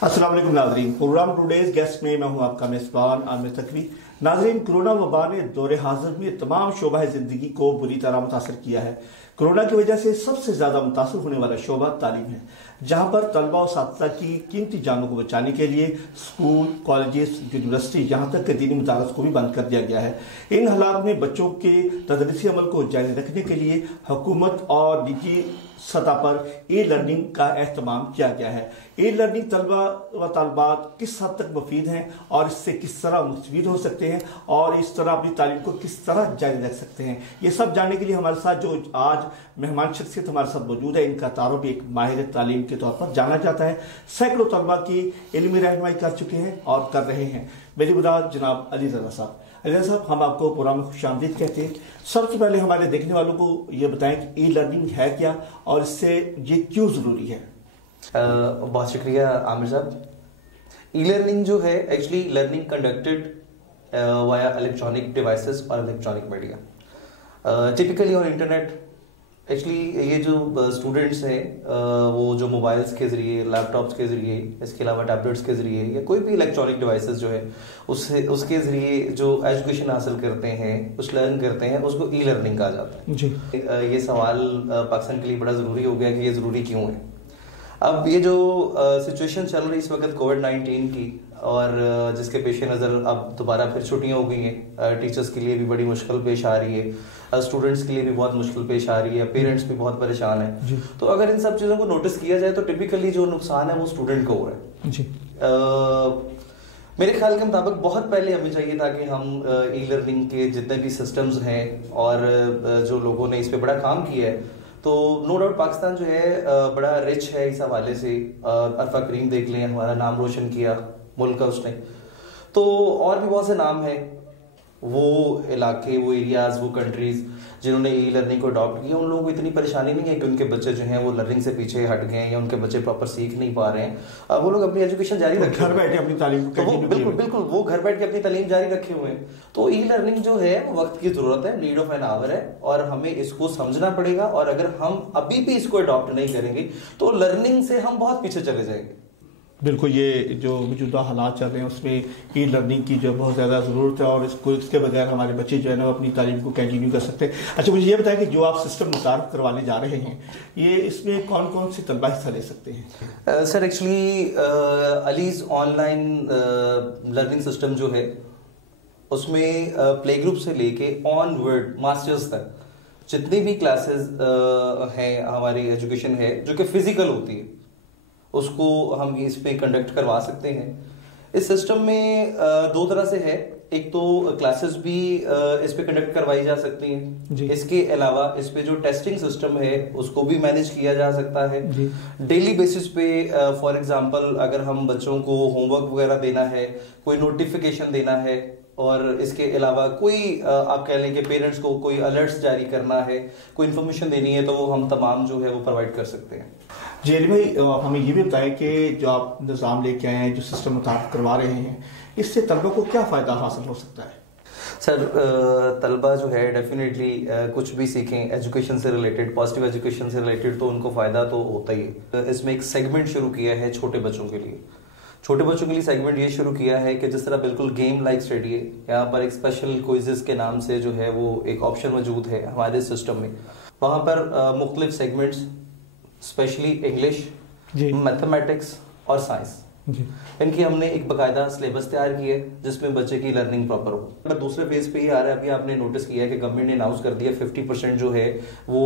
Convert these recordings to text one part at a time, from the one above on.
अस्सलाम वालेकुम नाजरीन, प्रोग्राम टुडेज गेस्ट में मैं हूं आपका मेजबान आमिर तकवी। नाजरीन, कोरोना वबा ने दौरे हाजिर में तमाम शोबा जिंदगी को बुरी तरह मुतासर किया है। कोरोना की वजह से सबसे ज्यादा मुतासर होने वाला शोबा तालीम है, जहां पर तलबा और साथीज़ा की कीमती जानों को बचाने के लिए स्कूल, कॉलेजेस, यूनिवर्सिटी, यहाँ तक कि दीनी मदारस को भी बंद कर दिया गया है। इन हालात में बच्चों के तदरीसी अमल को जारी रखने के लिए हुकूमत और निजी सतह पर ई लर्निंग का एहतमाम किया गया है। ई लर्निंग तलबा व तलबात किस हद तक मुफीद हैं और इससे किस तरह मुस्तफीद हो सकते हैं और इस तरह अपनी तालीम को किस तरह जारी रख सकते हैं, ये सब जानने के लिए हमारे साथ जो आज मेहमान शख्सियत हमारे साथ मौजूद है, इनका तारुफ एक माहिर तालीम के तौर पर जाना जाता है। सैकड़ों तलबा की इल्मी रहनुमाई कर चुके हैं और कर रहे हैं। मेरी बुराद जनाब अली रज़ा साहब। अली साहब, हम आपको प्रोग्राम में खुशामदीद कहते हैं। सबसे पहले हमारे देखने वालों को ये बताएं कि ई लर्निंग है क्या और इससे ये क्यों ज़रूरी है। बहुत शुक्रिया आमिर साहब। ई लर्निंग जो है actually learning conducted via electronic devices और electronic media, typically on internet. Actually ये जो स्टूडेंट्स हैं वो जो मोबाइल्स के ज़रिए, लैपटॉप्स के ज़रिए, इसके अलावा टैबलेट्स के ज़रिए या कोई भी इलेक्ट्रॉनिक डिवाइसेस जो है उसके ज़रिए जो एजुकेशन हासिल करते हैं, कुछ लर्न करते हैं, उसको ई लर्निंग कहा जाता है जी। ये सवाल पाकिस्तान के लिए बड़ा ज़रूरी हो गया कि ये ज़रूरी क्यों है। अब ये जो सिचुएशन चल रही है इस वक्त कोविड-19 की, और जिसके पेश नज़र अब दोबारा फिर छुट्टियां हो गई हैं, टीचर्स के लिए भी बड़ी मुश्किल पेश आ रही है, स्टूडेंट्स के लिए भी बहुत मुश्किल पेश आ रही है, पेरेंट्स भी बहुत परेशान है। तो अगर इन सब चीज़ों को नोटिस किया जाए तो टिपिकली जो नुकसान है वो स्टूडेंट को हो रहा है जी। मेरे ख्याल के मुताबिक बहुत पहले हमें चाहिए था कि हम ई लर्निंग के जितने भी सिस्टम्स हैं और जो लोगों ने इस पर बड़ा काम किया है, तो नो डाउट पाकिस्तान जो है बड़ा रिच है इस हवाले से। अरफा करीम देख लें, हमारा नाम रोशन किया मुल्क का उसने। तो और भी बहुत से नाम हैं, वो इलाके, वो एरियाज, वो कंट्रीज जिन्होंने ई लर्निंग को अडॉप्ट किया, उन लोगों को इतनी परेशानी नहीं है कि उनके बच्चे जो हैं वो लर्निंग से पीछे हट गए हैं या उनके बच्चे प्रॉपर सीख नहीं पा रहे हैं। वो लोग अपनी एजुकेशन जारी रखे, घर बैठे अपनी तालीम, तो वो बिल्कुल वो घर बैठ के अपनी तालीम जारी रखे हुए हैं। तो ई लर्निंग जो है वक्त की जरूरत है, नीड ऑफ एन आवर है, और हमें इसको समझना पड़ेगा। और अगर हम अभी भी इसको अडॉप्ट नहीं करेंगे तो लर्निंग से हम बहुत पीछे चले जाएंगे। बिल्कुल, ये जो मौजूदा हालात चल रहे हैं उसमें ई लर्निंग की जो बहुत ज़्यादा ज़रूरत है और इसके बगैर हमारे बच्चे जो है ना अपनी तालीम को कंटिन्यू कर सकते हैं। अच्छा, मुझे ये बताएं कि जो आप सिस्टम मुतारफ करवाने जा रहे हैं, ये इसमें कौन कौन सी तलबा हिस्सा ले सकते हैं? Sir actually allies online learning system जो है उसमें प्ले ग्रुप से लेके ऑनवर्ड मास्टर्स तक जितनी भी क्लासेस हैं, हमारी एजुकेशन है जो कि फिजिकल होती है, उसको हम इस पे कंडक्ट करवा सकते हैं। इस सिस्टम में दो तरह से है, एक तो क्लासेस भी इस पे कंडक्ट करवाई जा सकती हैं, इसके अलावा इस पे जो टेस्टिंग सिस्टम है उसको भी मैनेज किया जा सकता है डेली बेसिस पे। फॉर एग्जांपल, अगर हम बच्चों को होमवर्क वगैरह देना है, कोई नोटिफिकेशन देना है, और इसके अलावा कोई आप कह लें कि पेरेंट्स को कोई अलर्ट्स जारी करना है, कोई इन्फॉर्मेशन देनी है, तो वो हम तमाम जो है वो प्रोवाइड कर सकते हैं। जी अली भाई, आप हमें ये भी बताएं कि जो आप निज़ाम लेके आए हैं, जो सिस्टम मुताबिक करवा रहे हैं, इससे तलबा को क्या फ़ायदा हासिल हो सकता है? सर तलबा जो है डेफिनेटली कुछ भी सीखें एजुकेशन से रिलेटेड, पॉजिटिव एजुकेशन से रिलेटेड, तो उनको फ़ायदा तो होता ही है। इसमें एक सेगमेंट शुरू किया है छोटे बच्चों के लिए। छोटे बच्चों के लिए सेगमेंट ये शुरू किया है कि जिस तरह बिल्कुल गेम लाइक स्टडी है, यहाँ पर एक स्पेशल क्विज़ेस के नाम से जो है वो एक ऑप्शन मौजूद है हमारे सिस्टम में। वहाँ पर मुख्तलिफ सेगमेंट्स, स्पेशली इंग्लिश, मैथमेटिक्स और साइंस, इनकी हमने एक बाकायदा सिलेबस तैयार की है जिसमें बच्चे की लर्निंग प्रॉपर हो। अगर दूसरे फेज पे ही आ रहा है, अभी आपने नोटिस किया है कि गवर्नमेंट ने अनाउंस कर दिया 50% जो है वो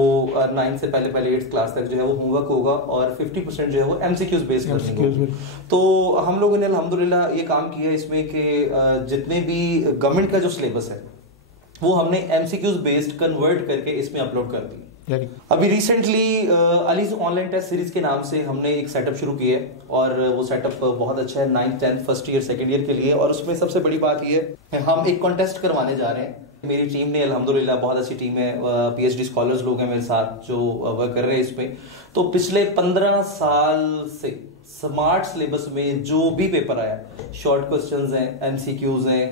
9 से पहले 8th क्लास तक जो है वो होमवर्क होगा और 50% जो है वो एमसीक्यूज बेस्ड लर्निंग होगी। तो हम लोगों ने अल्हम्दुलिल्लाह ये काम किया इसमें कि जितने भी गवर्नमेंट का जो सिलेबस है वो हमने एमसीक्यूज बेस्ड कन्वर्ट करके इसमें अपलोड कर दी। अभी रिसेंटली अलीज ऑनलाइन टेस्ट सीरीज के नाम से हमने एक सेटअप शुरू किया है, और वो सेटअप बहुत अच्छा है 9th 10th first year second year के लिए। और उसमें सबसे बड़ी बात ये है, हम एक कॉन्टेस्ट करवाने जा रहे हैं। मेरी टीम ने अल्हम्दुलिल्लाह बहुत अच्छी टीम है, पीएचडी स्कॉलर्स लोग हैं मेरे साथ जो वर्क कर रहे हैं इसमें। तो पिछले 15 साल से स्मार्ट सिलेबस में जो भी पेपर आया, शॉर्ट क्वेश्चंस हैं, एमसीक्यूज हैं,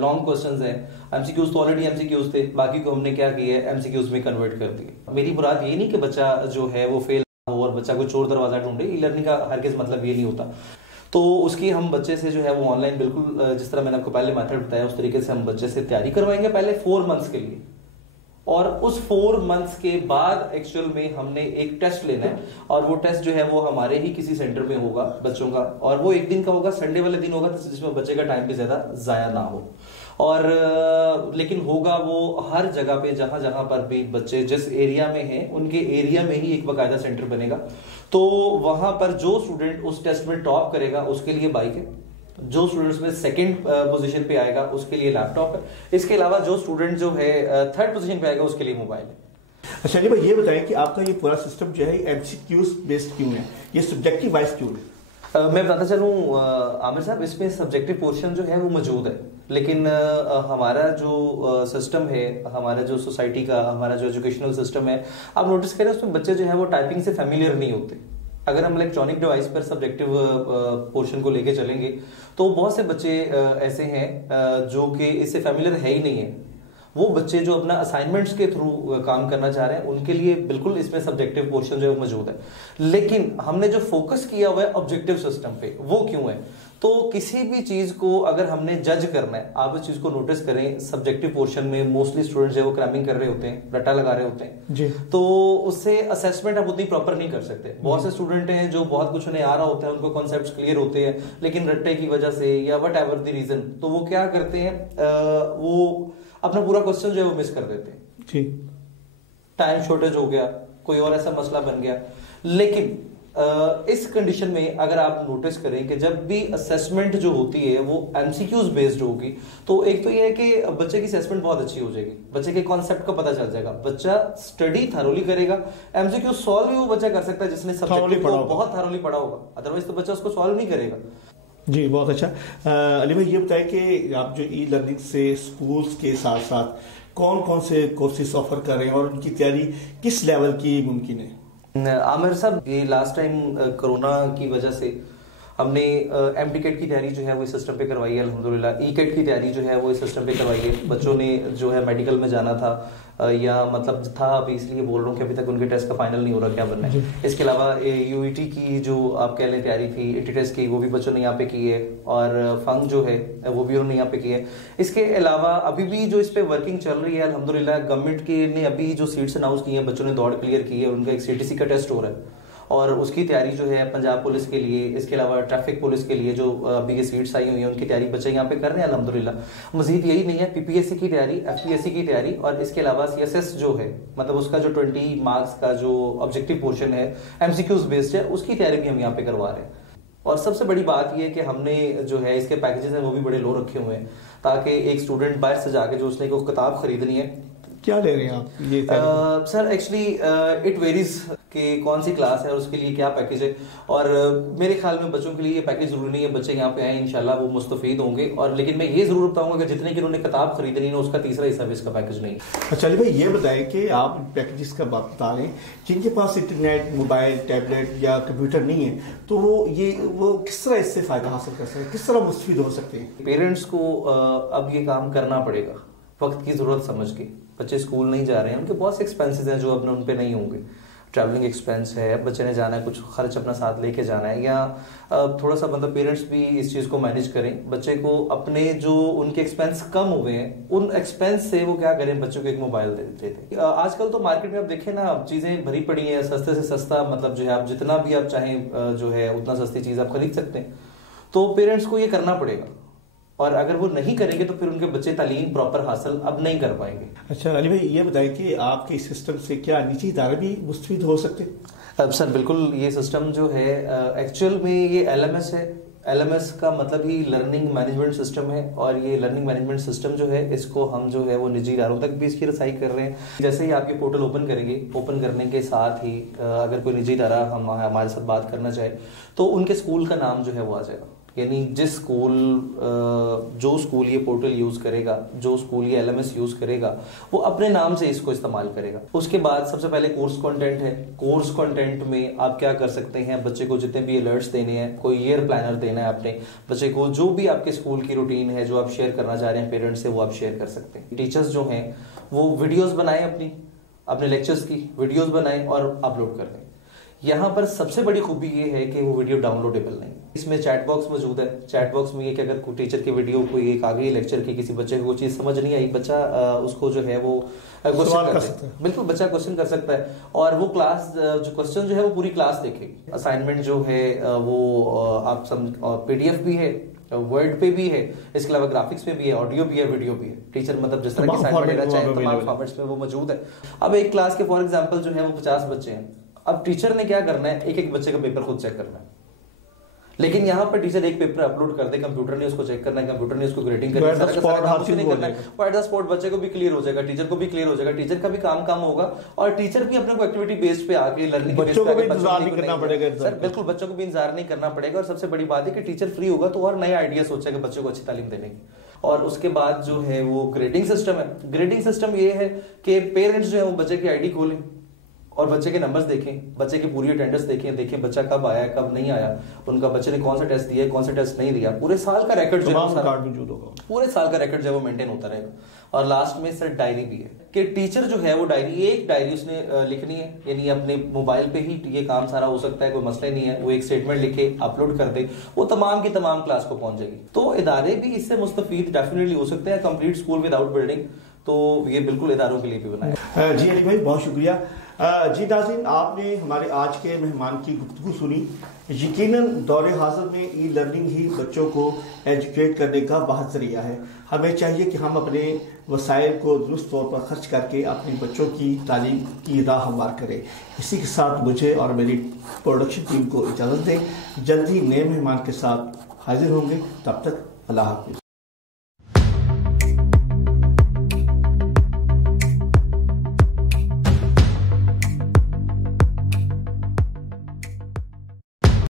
लॉन्ग क्वेश्चंस हैं। एमसीक्यूज तो ऑलरेडी एमसीक्यूज थे, बाकी को हमने क्या किया है एमसीक्यूज में कन्वर्ट कर दिए। मेरी मुराद ये नहीं कि बच्चा जो है वो फेल हो और बच्चा कोई चोर दरवाजा ढूंढे, ई लर्निंग का हरगिज़ मतलब ये नहीं होता। तो उसकी हम बच्चे से जो है वो ऑनलाइन बिल्कुल जिस तरह मैंने आपको पहले मेथड बताया उस तरीके से हम बच्चे से तैयारी करवाएंगे पहले 4 मंथ्स के लिए, और उस 4 मंथ्स के बाद एक्चुअल में हमने एक टेस्ट लेना है, और वो टेस्ट जो है वो हमारे ही किसी सेंटर में होगा बच्चों का, और वो एक दिन का होगा, संडे वाले दिन होगा, जिसमें बच्चे का टाइम भी ज्यादा जाया ना हो। और लेकिन होगा वो हर जगह पे जहां जहां पर भी बच्चे जिस एरिया में हैं उनके एरिया में ही एक बाकायदा सेंटर बनेगा। तो वहां पर जो स्टूडेंट उस टेस्ट में टॉप करेगा उसके लिए बाइक है, जो स्टूडेंट्स में सेकंड पोजीशन पे आएगा उसके लिए लैपटॉप है, इसके अलावा जो स्टूडेंट जो है थर्ड पोजीशन पे आएगा उसके लिए मोबाइल है। अच्छा अली भाई ये बताएं कि आपका ये पूरा सिस्टम जो है एमसीक्यूज बेस्ड क्यों है, ये सब्जेक्टिव वाइज क्यों है? मैं बताता चलूं आमिर साहब, इसमें सब्जेक्टिव पोर्शन जो है वो मौजूद है, लेकिन हमारा जो सिस्टम है, हमारा जो सोसाइटी का हमारा जो एजुकेशनल सिस्टम है, आप नोटिस करें उसमें बच्चे जो है वो टाइपिंग से फेमिलियर नहीं होते। अगर हम इलेक्ट्रॉनिक डिवाइस पर सब्जेक्टिव पोर्शन को लेके चलेंगे तो बहुत से बच्चे ऐसे हैं जो कि इससे फेमिलियर है ही नहीं है। वो बच्चे जो अपना असाइनमेंट्स के थ्रू काम करना चाह रहे हैं उनके लिए बिल्कुल इसमें सब्जेक्टिव पोर्शन जो है मौजूद है, लेकिन हमने जो फोकस किया हुआ है ऑब्जेक्टिव सिस्टम पे, वो क्यों है? तो किसी भी चीज को अगर हमने जज करना है, आप इस चीज को नोटिस करें, सब्जेक्टिव पोर्शन में मोस्टली स्टूडेंट्स जो है वो क्रैमिंग कर रहे होते हैं, रट्टा लगा रहे होते हैं जी। तो उससे असेसमेंट आप उतनी प्रॉपर नहीं कर सकते। बहुत से स्टूडेंट हैं जो बहुत कुछ उन्हें आ रहा होता है, उनको कॉन्सेप्ट्स क्लियर होते हैं, लेकिन रट्टे की वजह से या वट एवर द रीजन, तो वो क्या करते हैं, वो अपना पूरा क्वेश्चन जो है वो मिस कर देते हैं जी। टाइम शॉर्टेज हो गया, कोई और ऐसा मसला बन गया। लेकिन इस कंडीशन में अगर आप नोटिस करें कि जब भी असेसमेंट जो होती है वो एमसीक्यूज बेस्ड होगी, तो एक तो ये है कि बच्चे की असेसमेंट बहुत अच्छी हो जाएगी, बच्चे के कॉन्सेप्ट का पता चल जाएगा, बच्चा स्टडी थरोली करेगा। एमसीक्यू सॉल्व भी वो बच्चा कर सकता है जिसने सब्जेक्ट को बहुत थरोली पढ़ा होगा, अदरवाइज तो बच्चा उसको सॉल्व नहीं करेगा। जी बहुत अच्छा। अली भाई ये बताएं कि आप जो ई लर्निंग से स्कूल्स के साथ साथ कौन कौन से कोर्सेज ऑफर कर रहे हैं और उनकी तैयारी किस लेवल की मुमकिन है? आमिर साहब, ये लास्ट टाइम कोरोना की वजह से हमने एमटी केट की तैयारी जो है वो इस सिस्टम पे करवाई है अल्हम्दुलिल्लाह। ई केट की तैयारी जो है वो इस सिस्टम पे करवाई है। बच्चों ने जो है मेडिकल में जाना था या मतलब था, अभी इसलिए बोल रहा हूँ कि अभी तक उनके टेस्ट का फाइनल नहीं हो रहा क्या बनना है। इसके अलावा यूईटी की जो आप कह लें तैयारी थी, ईटी टेस्ट की, वो भी बच्चों ने यहाँ पे की है, और फंक जो है वो भी उन्होंने यहाँ पे की है। इसके अलावा अभी भी जो इस पे वर्किंग चल रही है अल्हम्दुलिल्लाह, गवर्नमेंट के ने अभी जो सीट्स अनाउंस की है, बच्चों ने दौड़ क्लियर की है, उनका एक सीटीसी का टेस्ट हो रहा है और उसकी तैयारी जो है पंजाब पुलिस के लिए, इसके अलावा ट्रैफिक पुलिस के लिए जो अभी ये सीट्स आई हुई हैं उनकी तैयारी बच्चे यहाँ पे कर रहे हैं अल्हम्दुलिल्लाह। मजीद यही नहीं है, पीपीएससी की तैयारी, एफपीएससी की तैयारी, और इसके अलावा सीएसएस जो है मतलब उसका जो 20 मार्क्स का जो ऑब्जेक्टिव पोर्शन है एमसीक्यूज बेस्ड है, उसकी तैयारी भी हम यहाँ पे करवा रहे हैं। और सबसे बड़ी बात यह है कि हमने जो है इसके पैकेजेस हैं वो भी बड़े लो रखे हुए हैं, ताकि एक स्टूडेंट बाहर से जाके जो उसने को किताब खरीदनी है, क्या ले रहे हैं आप ये? सर एक्चुअली इट वेरीज कि कौन सी क्लास है और उसके लिए क्या पैकेज है, और मेरे ख्याल में बच्चों के लिए ये पैकेज जरूरी नहीं है। बच्चे यहाँ पे आए इंशाल्लाह वो मुस्तफीद होंगे, और लेकिन मैं ये जरूर बताऊंगा कि जितने की उन्होंने किताब खरीदनी है उसका तीसरा हिस्सा भी इसका पैकेज नहीं है। अच्छा अली भाई ये बताएं कि आप पैकेजेस का बात बता रहे हैं, जिनके पास इंटरनेट, मोबाइल, टैबलेट या कंप्यूटर नहीं है, तो वो किस तरह इससे फायदा हासिल कर सकते हैं, किस तरह मुस्तफीद हो सकते हैं? पेरेंट्स को अब ये काम करना पड़ेगा वक्त की जरूरत समझ के। बच्चे स्कूल नहीं जा रहे हैं, उनके बहुत से एक्सपेंसेस हैं जो अपने उन पे नहीं होंगे। ट्रैवलिंग एक्सपेंस है, बच्चे ने जाना है, कुछ खर्च अपना साथ लेके जाना है, या थोड़ा सा मतलब पेरेंट्स भी इस चीज को मैनेज करें। बच्चे को अपने जो उनके एक्सपेंस कम हुए हैं उन एक्सपेंस से वो क्या करें, बच्चों को एक मोबाइल दे दें। आजकल तो मार्केट में आप देखें ना, चीजें भरी पड़ी है, सस्ते से सस्ता मतलब जो है आप जितना भी आप चाहें जो है उतना सस्ती चीज आप खरीद सकते हैं। तो पेरेंट्स को ये करना पड़ेगा, और अगर वो नहीं करेंगे तो फिर उनके बच्चे तालीम प्रॉपर हासिल अब नहीं कर पाएंगे। अच्छा अली भाई ये बताएं कि आपके सिस्टम से क्या निजी इदारे भी मुस्तफीद हो सकते हैं? अब सर बिल्कुल, ये सिस्टम जो है एक्चुअल में ये एलएमएस है। एलएमएस का मतलब ही लर्निंग मैनेजमेंट सिस्टम है, और ये लर्निंग मैनेजमेंट सिस्टम जो है इसको हम जो है वो निजी इदारों तक भी इसकी रसाई कर रहे हैं। जैसे ही आप ये पोर्टल ओपन करेंगे, ओपन करने के साथ ही अगर कोई निजी इदारा हमारे साथ बात करना चाहे तो उनके स्कूल का नाम जो है वो आ जाएगा। यानी जिस स्कूल जो स्कूल ये पोर्टल यूज करेगा, जो स्कूल ये एलएमएस यूज करेगा, वो अपने नाम से इसको इस्तेमाल करेगा। उसके बाद सबसे पहले कोर्स कंटेंट है। कोर्स कंटेंट में आप क्या कर सकते हैं, बच्चे को जितने भी अलर्ट्स देने हैं, कोई ईयर प्लानर देना है अपने बच्चे को, जो भी आपके स्कूल की रूटीन है जो आप शेयर करना चाह रहे हैं पेरेंट्स से, वो आप शेयर कर सकते हैं। टीचर्स जो हैं वो वीडियोज बनाएं, अपने लेक्चर्स की वीडियोज बनाएं और अपलोड कर दें। यहाँ पर सबसे बड़ी खूबी ये है कि वो वीडियो डाउनलोडेबल नहीं, इसमें चैट बॉक्स मौजूद है। चैट बॉक्स में ये कि अगर कोई टीचर की वीडियो कोई एक आ गई लेक्चर की, किसी बच्चे को वो चीज़ समझ नहीं आई, बच्चा उसको जो है वो क्वेश्चन कर सकता है। बिल्कुल, बच्चा क्वेश्चन कर सकता है और वो क्लास जो क्वेश्चन जो है वो पूरी क्लास देखेगी। असाइनमेंट जो है वो आप PDF भी है, वर्ड पे भी है, इसके अलावा ग्राफिक्स में भी है, ऑडियो भी है, वीडियो भी है। टीचर मतलब जिस तरह की असाइनमेंट लेना चाहे तमाम फॉर्मेट्स में वो मौजूद है। अब एक क्लास के फॉर एग्जांपल जो है वो 50 बच्चे हैं। अब टीचर ने क्या करना है, एक एक बच्चे का पेपर खुद चेक करना है। लेकिन यहाँ पर टीचर एक पेपर अपलोड कर दे, कंप्यूटर ने उसको चेक करना है, कंप्यूटर ने उसको ग्रेडिंग करनी है, एट द स्पॉट बच्चे को भी क्लियर हो जाएगा, टीचर को भी क्लियर हो जाएगा, टीचर का भी काम होगा और टीचर भी अपने को एक्टिविटी बेस्ड पे आके लर्निंग बच्चों को भी इंतजार नहीं करना पड़ेगा। सर बिल्कुल, बच्चों को भी इंतजार नहीं करना पड़ेगा और सबसे बड़ी बात है कि टीचर फ्री होगा तो और नए आइडिया सोचेगा बच्चों को अच्छी तालीम देने की। और उसके बाद जो है वो ग्रेडिंग सिस्टम है। ग्रेडिंग सिस्टम ये है कि पेरेंट्स जो है वो बच्चे की आईडी खोलें और बच्चे के नंबर्स देखें, बच्चे की पूरी अटेंडेंस देखें बच्चा कब आया कब नहीं आया, उनका बच्चे ने कौन सा टेस्ट दिया कौन सा टेस्ट नहीं दिया, पूरे साल का रिकॉर्ड जो है पूरे साल का रिकॉर्ड जो है वो मेंटेन होता रहेगा। और लास्ट में सर डायरी भी है कि टीचर जो है वो एक डायरी उसने लिखनी है, यानी अपने मोबाइल पे ही ये काम सारा हो सकता है, कोई मसला नहीं है। वो एक स्टेटमेंट लिखे अपलोड कर दे, वो तमाम की तमाम क्लास को पहुंच जाएगी। तो इदारे भी इससे मुस्तफीद डेफिनेटली हो सकते हैं। कंप्लीट स्कूल विदाउट बिल्डिंग, तो ये बिल्कुल इदारों के लिए भी बनाया। जी अली भाई, बहुत शुक्रिया। जी नाज़रीन, आपने हमारे आज के मेहमान की गुफ्तगू सुनी। यकीनन दौरे हाज़िर में ई लर्निंग ही बच्चों को एजुकेट करने का वाहिद ज़रिया है। हमें चाहिए कि हम अपने वसाइल को दुरुस्त तौर पर खर्च करके अपने बच्चों की तालीम की राह हमवार करें। इसी के साथ मुझे और मेरी प्रोडक्शन टीम को इजाज़त दें। जल्द ही नए मेहमान के साथ हाजिर होंगे, तब तक अल्लाह हाफ़िज़।